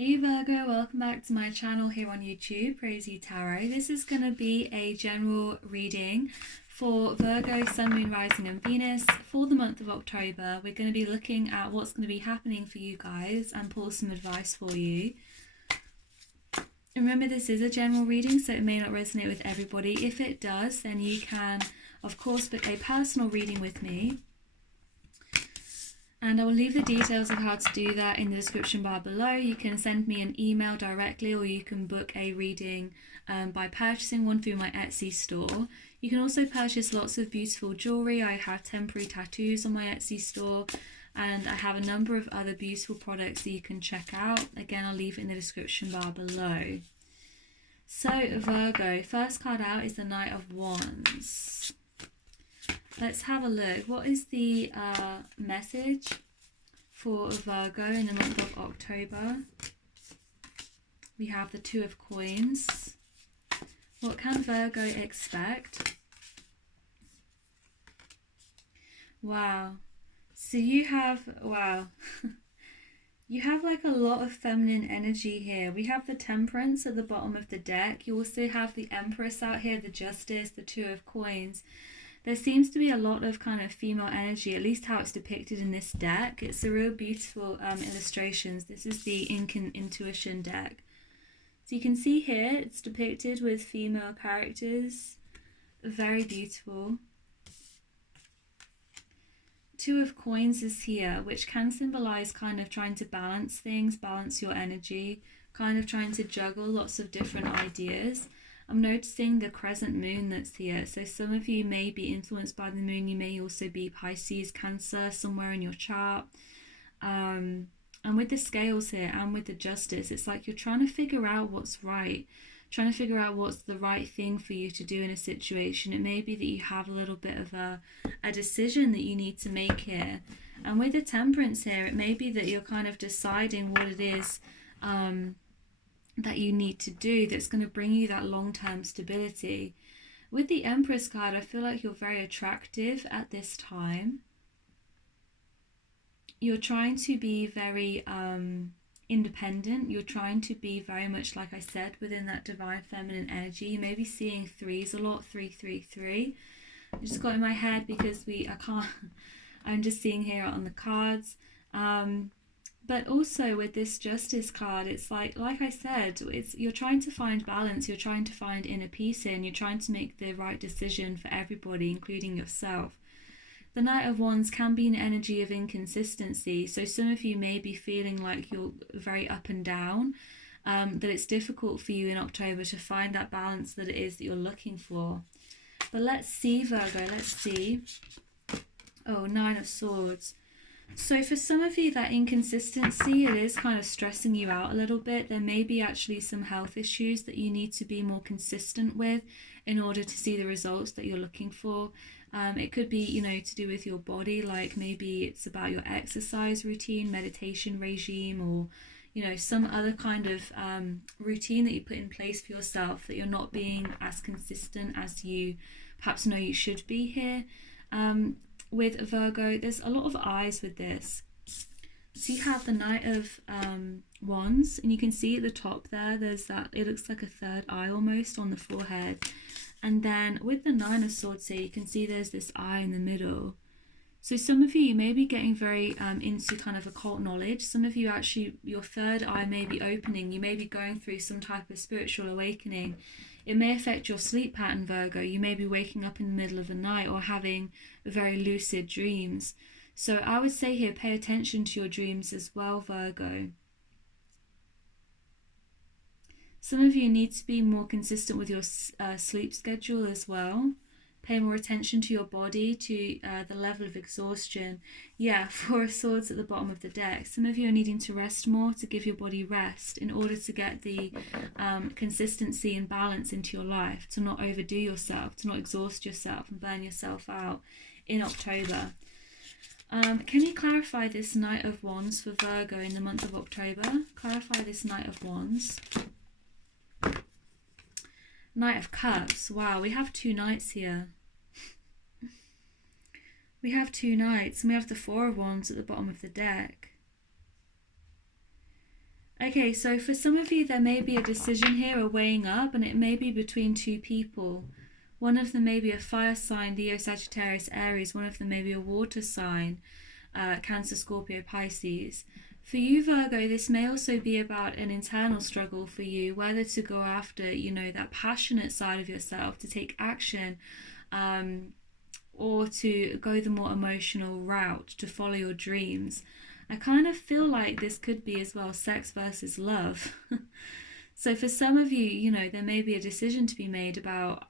Hey Virgo, welcome back to my channel here on YouTube, Crazy Tarot. This is going to be a general reading for Virgo, Sun, Moon, Rising and Venus for the month of October. We're going to be looking at what's going to be happening for you guys and pull some advice for you. Remember, this is a general reading, so it may not resonate with everybody. If it does, then you can, of course, book a personal reading with me. And I will leave the details of how to do that in the description bar below. You can send me an email directly, or you can book a reading by purchasing one through my Etsy store. You can also purchase lots of beautiful jewellery. I have temporary tattoos on my Etsy store, and I have a number of other beautiful products that you can check out. Again, I'll leave it in the description bar below. So Virgo, first card out is the Knight of Wands. Let's have a look. What is the message for Virgo in the month of October? We have the Two of Coins. What can Virgo expect? Wow. So you have, wow. You have like a lot of feminine energy here. We have the Temperance at the bottom of the deck. You also have the Empress out here, the Justice, the Two of Coins. There seems to be a lot of kind of female energy, at least how it's depicted in this deck. It's a real beautiful illustrations. This is the Intuition deck. So you can see here it's depicted with female characters. Very beautiful. Two of Coins is here, which can symbolize kind of trying to balance things, balance your energy, kind of trying to juggle lots of different ideas. I'm noticing the crescent moon that's here. So some of you may be influenced by the moon. You may also be Pisces, Cancer, somewhere in your chart. And with the scales here and with the Justice, it's like you're trying to figure out what's right. Trying to figure out what's the right thing for you to do in a situation. It may be that you have a little bit of a decision that you need to make here. And with the Temperance here, it may be that you're kind of deciding what it is that you need to do that's going to bring you that long-term stability. With the Empress card, I feel like you're very attractive at this time. You're trying to be very independent. You're trying to be very much, like I said, within that divine feminine energy. You may be seeing threes a lot, 333. I just got in my head because I'm just seeing here on the cards. But also with this Justice card, it's like I said, you're trying to find balance, you're trying to find inner peace here, and you're trying to make the right decision for everybody, including yourself. The Knight of Wands can be an energy of inconsistency, so some of you may be feeling like you're very up and down, that it's difficult for you in October to find that balance that it is that you're looking for. But let's see, Virgo, let's see. Oh, Nine of Swords. So for some of you, that inconsistency, it is kind of stressing you out a little bit. There may be actually some health issues that you need to be more consistent with in order to see the results that you're looking for. It could be, to do with your body, like maybe it's about your exercise routine, meditation regime, or, some other kind of routine that you put in place for yourself that you're not being as consistent as you perhaps know you should be here. With Virgo, there's a lot of eyes with this. So you have the Knight of Wands, and you can see at the top there's that, it looks like a third eye almost on the forehead. And then with the Nine of Swords here, you can see there's this eye in the middle. So some of you may be getting very into kind of occult knowledge. Some of you actually, your third eye may be opening. You may be going through some type of spiritual awakening. It may affect your sleep pattern, Virgo. You may be waking up in the middle of the night or having very lucid dreams. So I would say here, pay attention to your dreams as well, Virgo. Some of you need to be more consistent with your sleep schedule as well. Pay more attention to your body, to the level of exhaustion. Yeah, Four of Swords at the bottom of the deck. Some of you are needing to rest more, to give your body rest in order to get the consistency and balance into your life, to not overdo yourself, to not exhaust yourself and burn yourself out in October. Can you clarify this Knight of Wands for Virgo in the month of October? Clarify this Knight of Wands. Knight of Cups. Wow, we have two knights here. We have two knights, and we have the Four of Wands at the bottom of the deck. Okay, so for some of you, there may be a decision here, a weighing up, and it may be between two people. One of them may be a fire sign, Leo, Sagittarius, Aries. One of them may be a water sign, Cancer, Scorpio, Pisces. For you, Virgo, this may also be about an internal struggle for you, whether to go after, that passionate side of yourself, to take action, or to go the more emotional route, to follow your dreams. I kind of feel like this could be as well sex versus love. So for some of you, there may be a decision to be made about,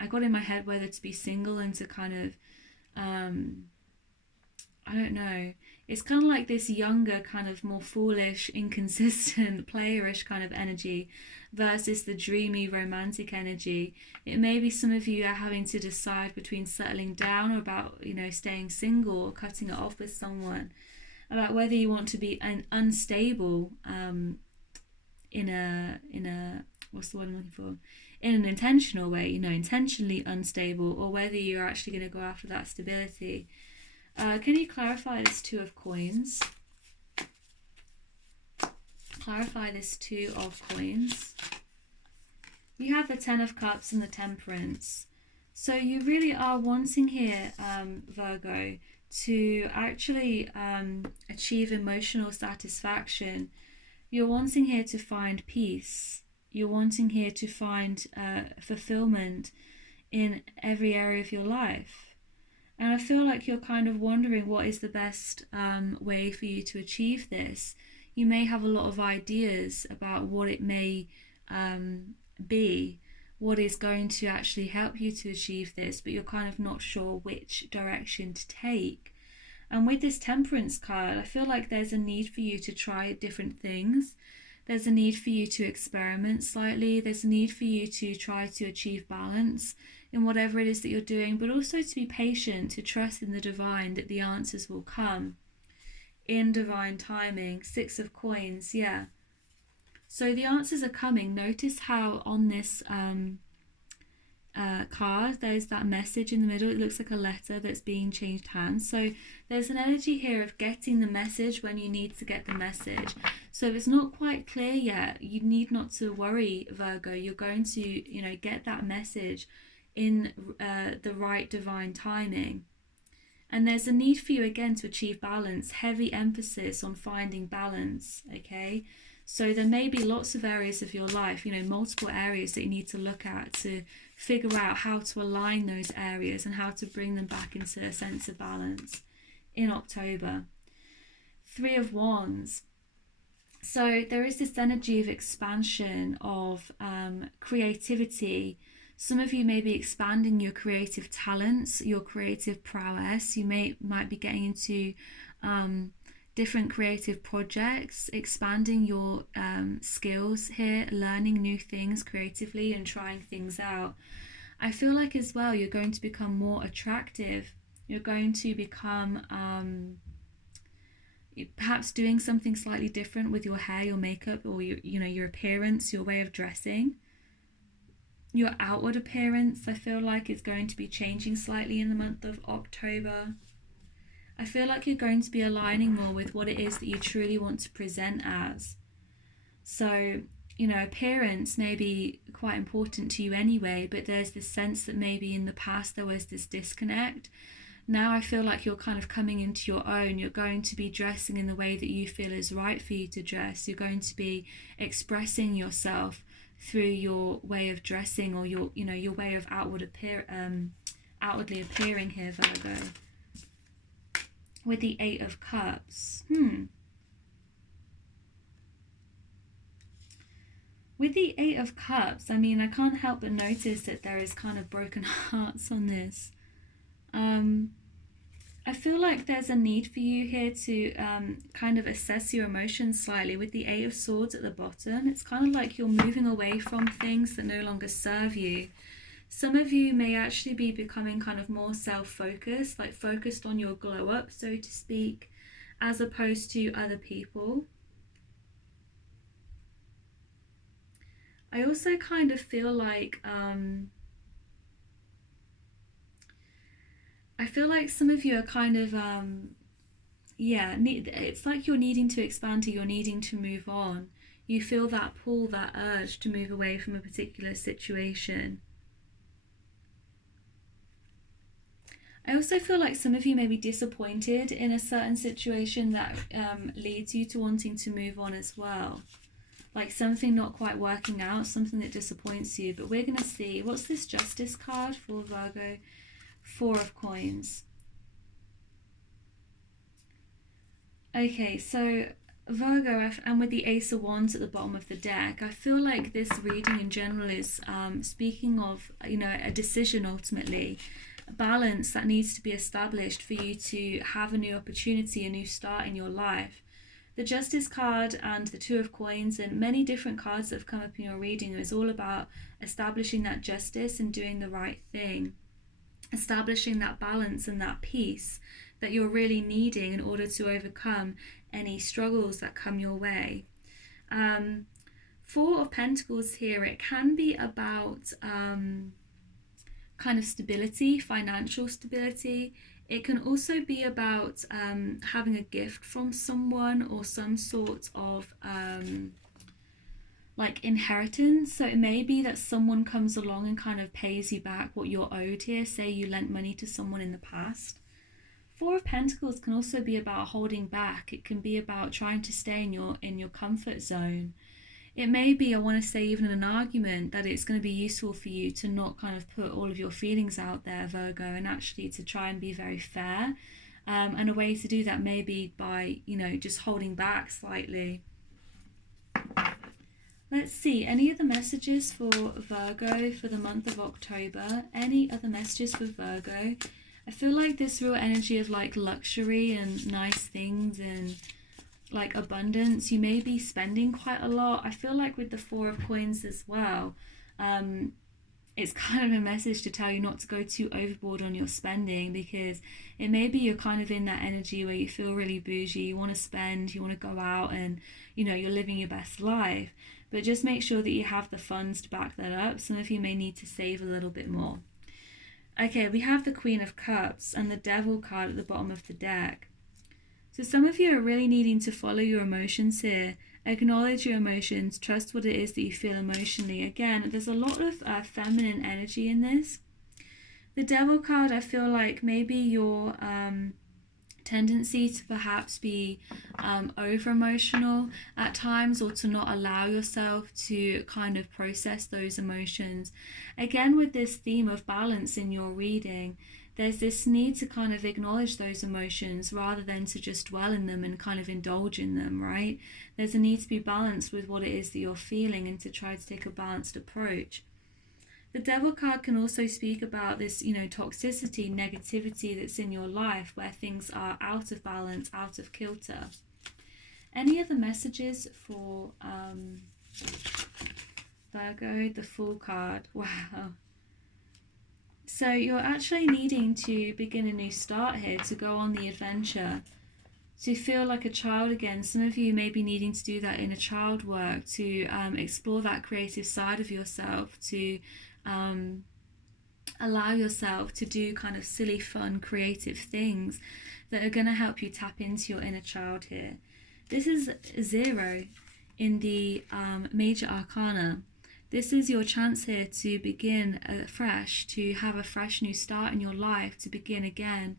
I got in my head whether to be single and to kind of, I don't know. It's kind of like this younger, kind of more foolish, inconsistent, playerish kind of energy versus the dreamy, romantic energy. It may be some of you are having to decide between settling down or about, staying single or cutting it off with someone, about whether you want to be an unstable in a what's the word I'm looking for? In an intentional way, intentionally unstable, or whether you're actually going to go after that stability. Can you clarify this Two of Coins? Clarify this Two of Coins. You have the Ten of Cups and the Temperance. So you really are wanting here, Virgo, to actually achieve emotional satisfaction. You're wanting here to find peace. You're wanting here to find fulfillment in every area of your life. And I feel like you're kind of wondering what is the best way for you to achieve this. You may have a lot of ideas about what it may be, what is going to actually help you to achieve this, but you're kind of not sure which direction to take. And with this Temperance card, I feel like there's a need for you to try different things. There's a need for you to experiment slightly. There's a need for you to try to achieve balance in whatever it is that you're doing, but also to be patient, to trust in the divine, that the answers will come in divine timing. Six of Coins, yeah. So the answers are coming. Notice how on this card there's that message in the middle. It looks like a letter that's being changed hands. So there's an energy here of getting the message when you need to get the message. So if it's not quite clear yet, you need not to worry, Virgo. You're going to get that message in the right divine timing. And there's a need for you again to achieve balance, heavy emphasis on finding balance, okay? So there may be lots of areas of your life, multiple areas that you need to look at to figure out how to align those areas and how to bring them back into a sense of balance in October. Three of Wands. So there is this energy of expansion, of creativity. Some of you may be expanding your creative talents, your creative prowess. You might be getting into different creative projects, expanding your skills here, learning new things creatively and trying things out. I feel like as well you're going to become more attractive. You're going to become perhaps doing something slightly different with your hair, your makeup, or your appearance, your way of dressing. Your outward appearance, I feel like, is going to be changing slightly in the month of October. I feel like you're going to be aligning more with what it is that you truly want to present as. So, appearance may be quite important to you anyway, but there's this sense that maybe in the past there was this disconnect. Now I feel like you're kind of coming into your own. You're going to be dressing in the way that you feel is right for you to dress. You're going to be expressing yourself through your way of dressing, or your way of outwardly appearing here, Virgo. With the Eight of Cups. With the Eight of Cups, I can't help but notice that there is kind of broken hearts on this. I feel like there's a need for you here to kind of assess your emotions slightly. With the Eight of Swords at the bottom, it's kind of like you're moving away from things that no longer serve you. Some of you may actually be becoming kind of more self-focused, like focused on your glow up, so to speak, as opposed to other people. I also kind of feel like some of you are kind of it's like you're needing to expand, you're needing to move on. You feel that pull, that urge to move away from a particular situation. I also feel like some of you may be disappointed in a certain situation that leads you to wanting to move on as well. Like something not quite working out, something that disappoints you. But we're going to see, what's this Justice card for Virgo? 4 of Coins. Okay, so Virgo, and with the Ace of Wands at the bottom of the deck, I feel like this reading in general is speaking of, a decision ultimately, a balance that needs to be established for you to have a new opportunity, a new start in your life. The Justice card and the 2 of Coins and many different cards that have come up in your reading is all about establishing that justice and doing the right thing, establishing that balance and that peace that you're really needing in order to overcome any struggles that come your way. 4 of Pentacles here, it can be about kind of stability, financial stability. It can also be about having a gift from someone or some sort of like inheritance. So it may be that someone comes along and kind of pays you back what you're owed here. Say you lent money to someone in the past. 4 of Pentacles can also be about holding back. It can be about trying to stay in your comfort zone. It may be, I want to say, even in an argument, that it's going to be useful for you to not kind of put all of your feelings out there, Virgo, and actually to try and be very fair. And a way to do that may be by, just holding back slightly. Let's see, any other messages for Virgo for the month of October? Any other messages for Virgo? I feel like this real energy of like luxury and nice things and like abundance. You may be spending quite a lot. I feel like with the 4 of Coins as well, it's kind of a message to tell you not to go too overboard on your spending, because it may be you're kind of in that energy where you feel really bougie, you want to spend, you want to go out and you're living your best life, but just make sure that you have the funds to back that up. Some of you may need to save a little bit more. Okay, we have the Queen of Cups and the Devil card at the bottom of the deck. So some of you are really needing to follow your emotions here. Acknowledge your emotions. Trust what it is that you feel emotionally. Again, there's a lot of feminine energy in this. The Devil card, I feel like maybe your tendency to perhaps be over-emotional at times, or to not allow yourself to kind of process those emotions. Again, with this theme of balance in your reading, there's this need to kind of acknowledge those emotions rather than to just dwell in them and kind of indulge in them, right? There's a need to be balanced with what it is that you're feeling and to try to take a balanced approach. The Devil card can also speak about this, toxicity, negativity that's in your life where things are out of balance, out of kilter. Any other messages for Virgo? The Fool card. Wow. So you're actually needing to begin a new start here, to go on the adventure, to feel like a child again. Some of you may be needing to do that inner child work, to explore that creative side of yourself, to allow yourself to do kind of silly, fun, creative things that are going to help you tap into your inner child here. This is 0 in the Major Arcana. This is your chance here to begin afresh, to have a fresh new start in your life, to begin again,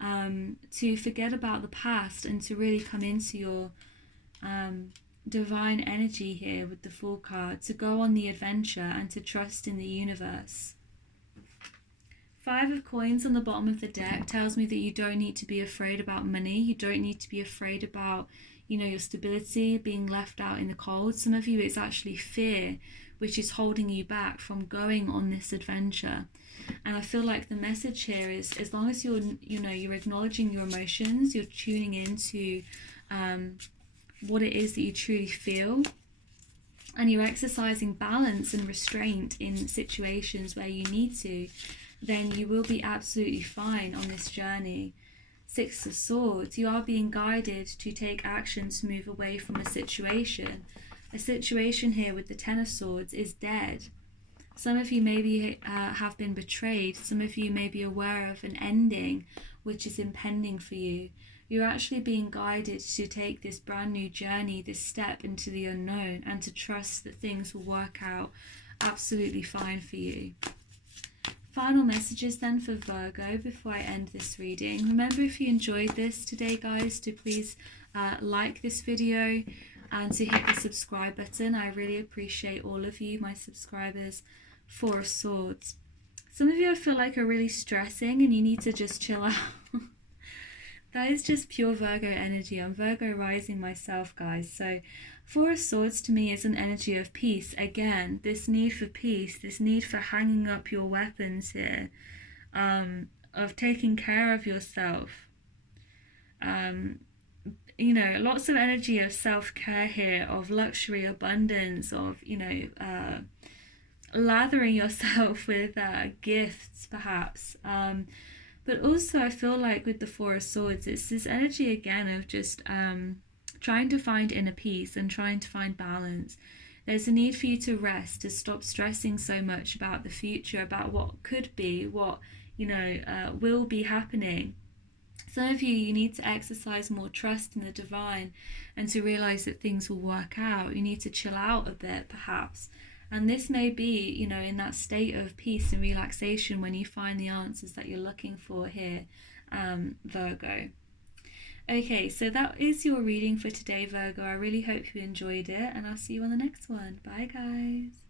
to forget about the past and to really come into your divine energy here with the Fool card, to go on the adventure and to trust in the universe. 5 of Coins on the bottom of the deck tells me that you don't need to be afraid about money. You don't need to be afraid about, your stability being left out in the cold. Some of you, it's actually fear which is holding you back from going on this adventure. And I feel like the message here is, as long as you're acknowledging your emotions, you're tuning into what it is that you truly feel, and you're exercising balance and restraint in situations where you need to, then you will be absolutely fine on this journey. 6 of Swords, you are being guided to take action to move away from a situation. A situation here with the 10 of Swords is dead. Some of you maybe have been betrayed. Some of you may be aware of an ending which is impending for you. You're actually being guided to take this brand new journey, this step into the unknown, and to trust that things will work out absolutely fine for you. Final messages then for Virgo before I end this reading. Remember, if you enjoyed this today, guys, to please like this video and to hit the subscribe button. I really appreciate all of you, my subscribers. Four of Swords. Some of you I feel like are really stressing and you need to just chill out. That is just pure Virgo energy. I'm Virgo rising myself, guys. So Four of Swords to me is an energy of peace. Again, this need for peace, this need for hanging up your weapons here, of taking care of yourself. You know, lots of energy of self-care here, of luxury, abundance, of, you know, lathering yourself with gifts, perhaps. But also I feel like with the Four of Swords, it's this energy again of just trying to find inner peace and trying to find balance. There's a need for you to rest, to stop stressing so much about the future, about what could be, what, you know, will be happening. Some of you need to exercise more trust in the divine and to realize that things will work out. You need to chill out a bit, perhaps. And this may be, you know, in that state of peace and relaxation when you find the answers that you're looking for here, Virgo. Okay, so that is your reading for today, Virgo. I really hope you enjoyed it, and I'll see you on the next one. Bye, guys.